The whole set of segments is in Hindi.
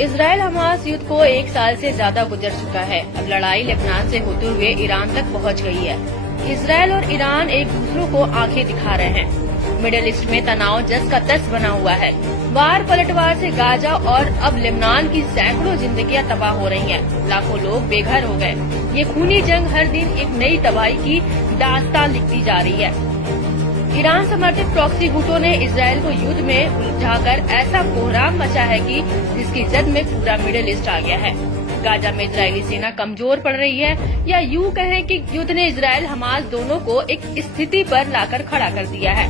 इजराइल हमास युद्ध को 1 साल से ज्यादा गुजर चुका है। अब लड़ाई लेबनान से होते हुए ईरान तक पहुंच गई है। इजराइल और ईरान एक दूसरों को आंखें दिखा रहे हैं। मिडिल ईस्ट में तनाव जस का तस बना हुआ है। वार पलटवार से गाजा और अब लेबनान की सैकड़ों जिंदगियां तबाह हो रही हैं। लाखों लोग बेघर हो गए। ये खूनी जंग हर दिन एक नई तबाही की दास्तान लिखती जा रही है। ईरान समर्थित प्रॉक्सी गुटों ने इजराइल को युद्ध में उलझाकर ऐसा कोहराम मचा है कि जिसकी जद में पूरा मिडिल ईस्ट आ गया है। गाजा में इजरायली सेना कमजोर पड़ रही है, या यूं कहें कि युद्ध ने इजराइल हमास दोनों को एक स्थिति पर लाकर खड़ा कर दिया है।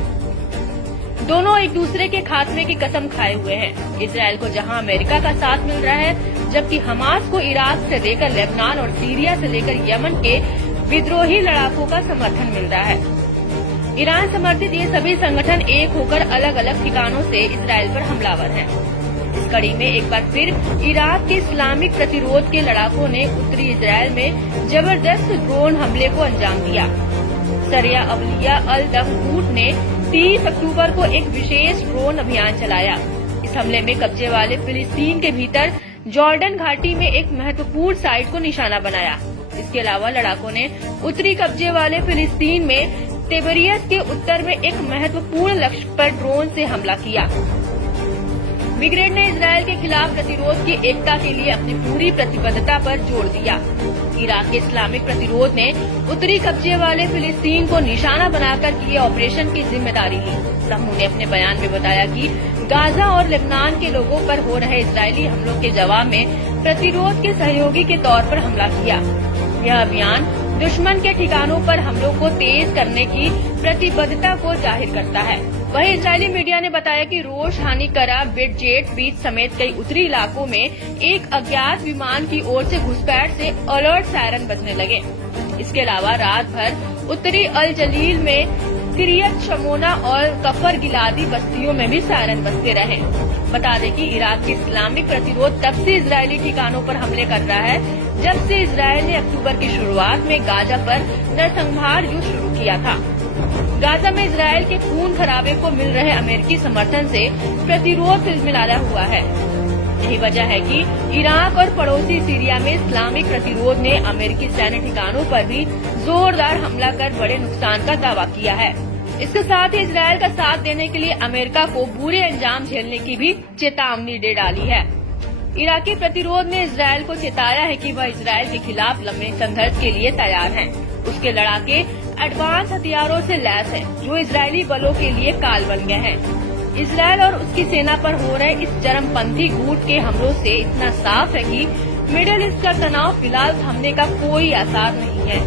दोनों एक दूसरे के खात्मे की कसम खाए हुए हैं। इजराइल को जहां अमेरिका का साथ मिल रहा है, जबकि हमास को इराक से लेकर लेबनान और सीरिया से लेकर यमन के विद्रोही लड़ाकों का समर्थन मिल रहा है। ईरान समर्थित ये सभी संगठन एक होकर अलग अलग ठिकानों से इजराइल पर हमलावर हैं। इस कड़ी में एक बार फिर इराक के इस्लामिक प्रतिरोध के लड़ाकों ने उत्तरी इजराइल में जबरदस्त ड्रोन हमले को अंजाम दिया। सरिया अवलिया अल दमकूट ने 30 अक्टूबर को एक विशेष ड्रोन अभियान चलाया। इस हमले में कब्जे वाले फिलिस्तीन के भीतर जॉर्डन घाटी में एक महत्वपूर्ण साइट को निशाना बनाया। इसके अलावा लड़ाकों ने उत्तरी कब्जे वाले फिलिस्तीन में तिबरियस के उत्तर में एक महत्वपूर्ण लक्ष्य पर ड्रोन से हमला किया। ब्रिगेड ने इजराइल के खिलाफ प्रतिरोध की एकता के लिए अपनी पूरी प्रतिबद्धता पर जोर दिया। इराक के इस्लामिक प्रतिरोध ने उत्तरी कब्जे वाले फिलिस्तीन को निशाना बनाकर किए ऑपरेशन की जिम्मेदारी ली। समूह ने अपने बयान में बताया कि गाजा और लेबनान के लोगों पर हो रहे इजरायली हमलों के जवाब में प्रतिरोध के सहयोगी के तौर पर हमला किया। यह अभियान दुश्मन के ठिकानों पर हमलों को तेज करने की प्रतिबद्धता को जाहिर करता है। वहीं इजरायली मीडिया ने बताया कि रोश हानिकरा बिटजेट बीच समेत कई उत्तरी इलाकों में एक अज्ञात विमान की ओर से घुसपैठ से अलर्ट सायरन बजने लगे। इसके अलावा रात भर उत्तरी अल जलील में किरियत शमोना और कफर गिलादी बस्तियों में भी सायरन बजते रहे। बता दें कि इराक की इस्लामिक प्रतिरोध तब से इजरायली ठिकानों पर हमले कर रहा है जब से इजरायल ने अक्टूबर की शुरुआत में गाजा पर नरसंहार युद्ध शुरू किया था। गाजा में इजरायल के खून खराबे को मिल रहे अमेरिकी समर्थन से प्रतिरोध तिलमिलाया हुआ है। यही वजह है कि इराक और पड़ोसी सीरिया में इस्लामिक प्रतिरोध ने अमेरिकी सैन्य ठिकानों पर भी जोरदार हमला कर बड़े नुकसान का दावा किया है। इसके साथ ही इजरायल का साथ देने के लिए अमेरिका को बुरे अंजाम झेलने की भी चेतावनी दे डाली है। इराकी प्रतिरोध ने इजरायल को चेताया है कि वह इजरायल के खिलाफ लंबे संघर्ष के लिए तैयार है। उसके लड़ाके एडवांस हथियारों से लैस हैं, जो इजरायली बलों के लिए काल बन गए हैं। इजरायल और उसकी सेना पर हो रहे इस चरमपंथी गुट के हमलों से इतना साफ है कि मिडिल ईस्ट का तनाव फिलहाल थमने का कोई आसार नहीं है।